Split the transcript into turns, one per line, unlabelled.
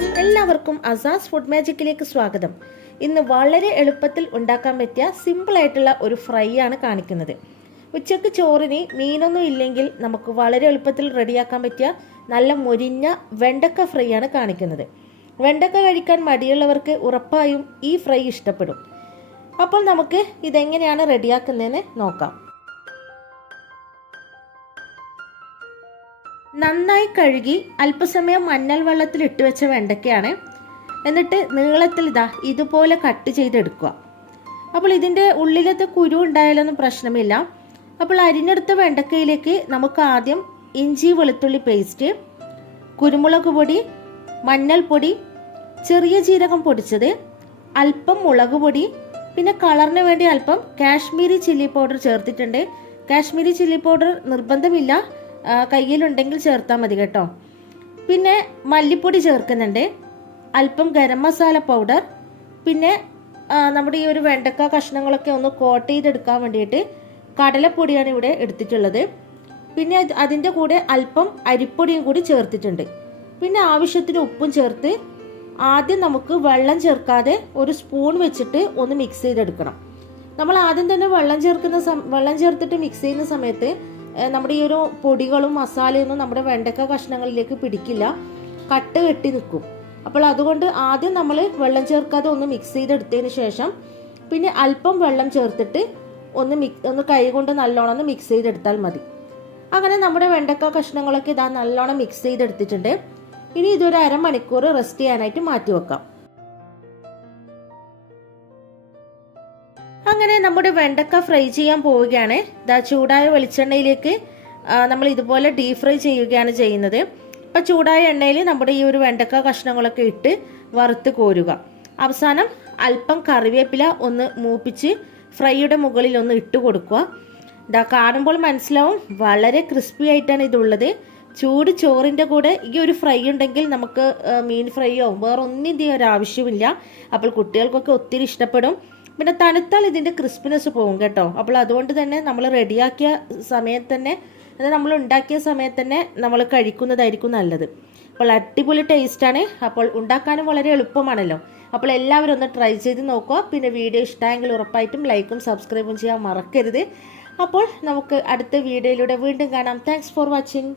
എല്ലാവർക്കും അസാസ് ഫുഡ് മാജിക്കിലേക്ക് സ്വാഗതം. ഇന്ന് വളരെ എളുപ്പത്തിൽ ഉണ്ടാക്കാൻ പറ്റിയ സിമ്പിൾ ആയിട്ടുള്ള ഒരു ഫ്രൈ ആണ് കാണിക്കുന്നത്. ഉച്ചയ്ക്ക് ചോറിന് മീനൊന്നും ഇല്ലെങ്കിൽ നമുക്ക് വളരെ എളുപ്പത്തിൽ റെഡിയാക്കാൻ പറ്റിയ നല്ല മൊരിഞ്ഞ വെണ്ടക്ക ഫ്രൈ ആണ് കാണിക്കുന്നത്. വെണ്ടക്ക കഴിക്കാൻ മടിയുള്ളവർക്ക് ഉറപ്പായും ഈ ഫ്രൈ ഇഷ്ടപ്പെടും. അപ്പോൾ നമുക്ക് ഇതെങ്ങനെയാണ് റെഡിയാക്കുന്നതെന്ന് നോക്കാം. നന്നായി കഴുകി അല്പസമയം മഞ്ഞൾ വെള്ളത്തിൽ ഇട്ട് വെച്ച വെണ്ടയ്ക്കയാണ്. എന്നിട്ട് നീളത്തിൽ ഇതാ ഇതുപോലെ കട്ട് ചെയ്തെടുക്കുക. അപ്പോൾ ഇതിന്റെ ഉള്ളിലത്തെ കുരു ഉണ്ടായാലൊന്നും പ്രശ്നമില്ല. അപ്പോൾ അരിഞ്ഞെടുത്ത വെണ്ടക്കയിലേക്ക് നമുക്ക് ആദ്യം ഇഞ്ചി വെളുത്തുള്ളി പേസ്റ്റ് കുരുമുളക് പൊടി മഞ്ഞൾപ്പൊടി ചെറിയ ജീരകം പൊടിച്ചത് അല്പം മുളക് പൊടി പിന്നെ കളറിന് വേണ്ടി അല്പം കാശ്മീരി ചില്ലി പൗഡർ ചേർത്തിട്ടുണ്ട്. കാശ്മീരി ചില്ലി പൗഡർ നിർബന്ധമില്ല. കയ്യിലുണ്ടെങ്കിൽ ചേർത്താൽ മതി കേട്ടോ. പിന്നെ മല്ലിപ്പൊടി ചേർക്കുന്നുണ്ട്. അല്പം ഗരം മസാല പൗഡർ പിന്നെ നമ്മുടെ ഈ ഒരു വെണ്ടക്ക കഷ്ണങ്ങളൊക്കെ ഒന്ന് കോട്ട് ചെയ്തെടുക്കാൻ വേണ്ടിയിട്ട് കടലപ്പൊടിയാണ് ഇവിടെ എടുത്തിട്ടുള്ളത്. പിന്നെ അതിന്റെ കൂടെ അല്പം അരിപ്പൊടിയും കൂടി ചേർത്തിട്ടുണ്ട്. പിന്നെ ആവശ്യത്തിന് ഉപ്പും ചേർത്ത് ആദ്യം നമുക്ക് വെള്ളം ചേർക്കാതെ ഒരു സ്പൂൺ വെച്ചിട്ട് ഒന്ന് മിക്സ് ചെയ്തെടുക്കണം. നമ്മൾ ആദ്യം തന്നെ വെള്ളം ചേർക്കുന്ന വെള്ളം ചേർത്തിട്ട് മിക്സ് ചെയ്യുന്ന സമയത്ത് നമ്മുടെ ഈ ഒരു പൊടികളും മസാലയൊന്നും നമ്മുടെ വെണ്ടക്ക കഷ്ണങ്ങളിലേക്ക് പിടിക്കില്ല. കട്ട് കെട്ടി നിൽക്കും. അപ്പോൾ അതുകൊണ്ട് ആദ്യം നമ്മൾ വെള്ളം ചേർക്കാതെ ഒന്ന് മിക്സ് ചെയ്തെടുത്തതിന് ശേഷം പിന്നെ അല്പം വെള്ളം ചേർത്തിട്ട് ഒന്ന് മിക് ഒന്ന് കൈ കൊണ്ട് നല്ലോണം ഒന്ന് മിക്സ് ചെയ്തെടുത്താൽ മതി. അങ്ങനെ നമ്മുടെ വെണ്ടക്ക കഷ്ണങ്ങളൊക്കെ ഇതാ നല്ലോണം മിക്സ് ചെയ്തെടുത്തിട്ടുണ്ട്. ഇനി ഇതൊരു അരമണിക്കൂർ റെസ്റ്റ് ചെയ്യാനായിട്ട് മാറ്റി വെക്കാം അങ്ങനെ നമ്മുടെ വെണ്ടക്ക ഫ്രൈ ചെയ്യാൻ പോവുകയാണ്. ഇതാ ചൂടായ വെളിച്ചെണ്ണയിലേക്ക് നമ്മൾ ഇതുപോലെ ഡീപ് ഫ്രൈ ചെയ്യുകയാണ് ചെയ്യുന്നത്. അപ്പം ചൂടായ എണ്ണയിൽ നമ്മുടെ ഈ ഒരു വെണ്ടക്ക കഷ്ണങ്ങളൊക്കെ ഇട്ട് വറുത്ത് കോരുക. അവസാനം അല്പം കറിവേപ്പില ഒന്ന് മൂപ്പിച്ച് ഫ്രൈയുടെ മുകളിൽ ഒന്ന് ഇട്ട് കൊടുക്കുക. ഇതാ കാണുമ്പോൾ മനസ്സിലാവും വളരെ ക്രിസ്പി ആയിട്ടാണ് ഇതുള്ളത്. ചൂട് ചോറിന്റെ കൂടെ ഈ ഒരു ഫ്രൈ ഉണ്ടെങ്കിൽ നമുക്ക് മീൻ ഫ്രൈയോ വേറെ ഒന്നിന്റെ ഒരു ആവശ്യമില്ല. അപ്പോൾ കുട്ടികൾക്കൊക്കെ ഒത്തിരി ഇഷ്ടപ്പെടും. പിന്നെ തണുത്താൽ ഇതിന്റെ ക്രിസ്പിനെസ് പോകും കേട്ടോ. അപ്പോൾ അതുകൊണ്ട് തന്നെ നമ്മൾ റെഡിയാക്കിയ സമയത്ത് തന്നെ അത് നമ്മൾ ഉണ്ടാക്കിയ സമയത്ത് തന്നെ നമ്മൾ കഴിക്കുന്നതായിരിക്കും നല്ലത്. അപ്പോൾ അടിപൊളി ടേസ്റ്റാണ് അപ്പോൾ ഉണ്ടാക്കാനും വളരെ എളുപ്പമാണല്ലോ. അപ്പോൾ എല്ലാവരും ഒന്ന് ട്രൈ ചെയ്ത് നോക്കുക. പിന്നെ വീഡിയോ ഇഷ്ടമായെങ്കിൽ ഉറപ്പായിട്ടും ലൈക്കും സബ്സ്ക്രൈബും ചെയ്യാൻ മറക്കരുത്. അപ്പോൾ നമുക്ക് അടുത്ത വീഡിയോയിലൂടെ വീണ്ടും കാണാം. Thanks for watching